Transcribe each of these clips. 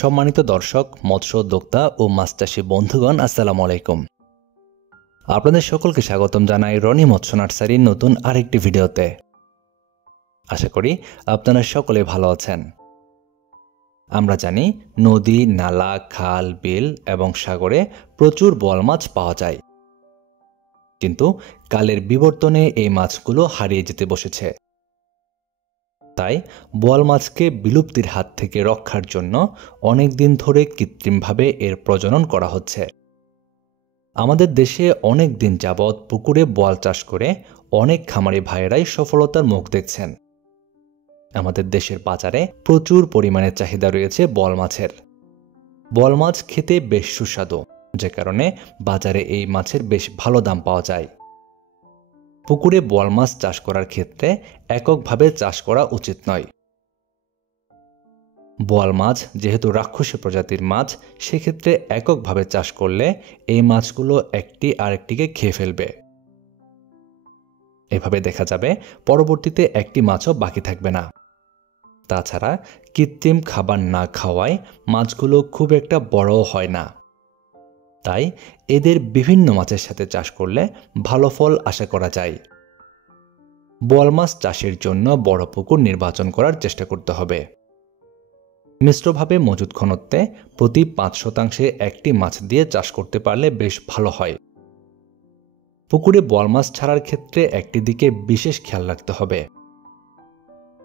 সম্মানিত দর্শক, মৎস্য উদ্যোক্তা ও মাছ চাষী বন্ধুগণ, আসসালামু আলাইকুম। আপনাদের সকলকে স্বাগতম জানাই রনি মৎস্য নার্সারির নতুন আরেকটি ভিডিওতে। আশা করি আপনারা সকলে ভালো আছেন। আমরা জানি নদী, নালা, খাল, বিল এবং সাগরে প্রচুর বোয়াল মাছ পাওয়া যায়, কিন্তু কালের বিবর্তনে এই মাছগুলো হারিয়ে যেতে বসেছে। তাই বোয়াল মাছকে বিলুপ্তির হাত থেকে রক্ষার জন্য অনেক দিন ধরে কৃত্রিমভাবে এর প্রজনন করা হচ্ছে। আমাদের দেশে অনেক দিন যাবৎ পুকুরে বোয়াল চাষ করে অনেক খামারি ভাইয়েরাই সফলতার মুখ দেখছেন। আমাদের দেশের বাজারে প্রচুর পরিমাণে চাহিদা রয়েছে বোয়াল মাছের। বোয়াল মাছ খেতে বেশ সুস্বাদু, যে কারণে বাজারে এই মাছের বেশ ভালো দাম পাওয়া যায়। পুকুরে বোয়াল মাছ চাষ করার ক্ষেত্রে এককভাবে চাষ করা উচিত নয়। বোয়াল মাছ যেহেতু রাক্ষসী প্রজাতির মাছ, সেক্ষেত্রে এককভাবে চাষ করলে এই মাছগুলো একটি আরেকটিকে খেয়ে ফেলবে। এভাবে দেখা যাবে পরবর্তীতে একটি মাছও বাকি থাকবে না। তাছাড়া কৃত্রিম খাবার না খাওয়ায় মাছগুলো খুব একটা বড়ও হয় না। তাই এদের বিভিন্ন মাছের সাথে চাষ করলে ভালো ফল আশা করা যায়। বোয়াল মাছ চাষের জন্য বড় পুকুর নির্বাচন করার চেষ্টা করতে হবে। মিশ্রভাবে মজুদ ঘনত্বে প্রতি 5% একটি মাছ দিয়ে চাষ করতে পারলে বেশ ভালো হয়। পুকুরে বোয়াল মাছ ছাড়ার ক্ষেত্রে একটি দিকে বিশেষ খেয়াল রাখতে হবে।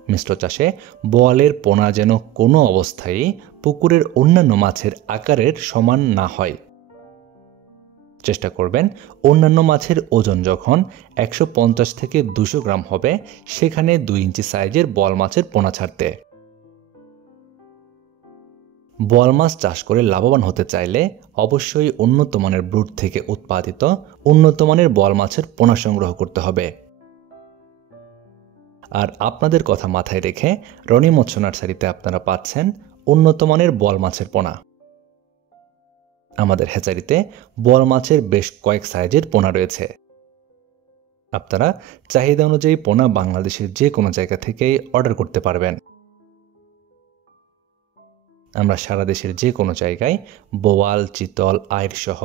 মিশ্র চাষে বোয়ালের পোনা যেন কোনো অবস্থায় পুকুরের অন্যান্য মাছের আকারের সমান না হয়। চেষ্টা করবেন অন্যান্য মাছের ওজন যখন 150 থেকে 200 গ্রাম হবে, সেখানে 2 ইঞ্চি সাইজের বোয়াল মাছের পোনা ছাড়তে। বোয়াল মাছ চাষ করে লাভবান হতে চাইলে অবশ্যই উন্নত মানের ব্রুড থেকে উৎপাদিত উন্নত মানের বোয়াল মাছের পোনা সংগ্রহ করতে হবে। আর আপনাদের কথা মাথায় রেখে রনি মৎস্য নার্সারিতে আপনারা পাচ্ছেন উন্নত মানের বোয়াল মাছের পোনা। আমাদের হ্যাচারিতে বোয়াল মাছের বেশ কয়েক সাইজের পোনা রয়েছে। আপনারা চাহিদা অনুযায়ী পোনা বাংলাদেশের যে কোনো জায়গা থেকেই অর্ডার করতে পারবেন। আমরা সারা দেশের যে কোনো জায়গায় বোয়াল, চিতল, আইড় সহ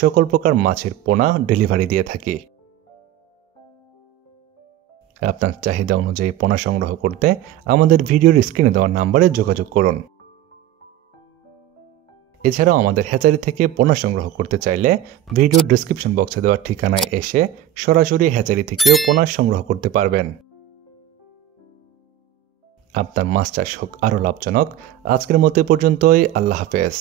সকল প্রকার মাছের পোনা ডেলিভারি দিয়ে থাকি। আপনার চাহিদা অনুযায়ী পোনা সংগ্রহ করতে আমাদের ভিডিওর স্ক্রিনে দেওয়া নাম্বারে যোগাযোগ করুন। এছাড়াও আমাদের হ্যাচারি থেকে পোনা সংগ্রহ করতে চাইলে ভিডিওর ডেসক্রিপশন বক্সে দেওয়া ঠিকানায় এসে সরাসরি হ্যাচারি থেকেও পোনা সংগ্রহ করতে পারবেন। আপনার মাছ চাষ হোক আরও লাভজনক। আজকের মতো পর্যন্তই। আল্লাহ হাফেজ।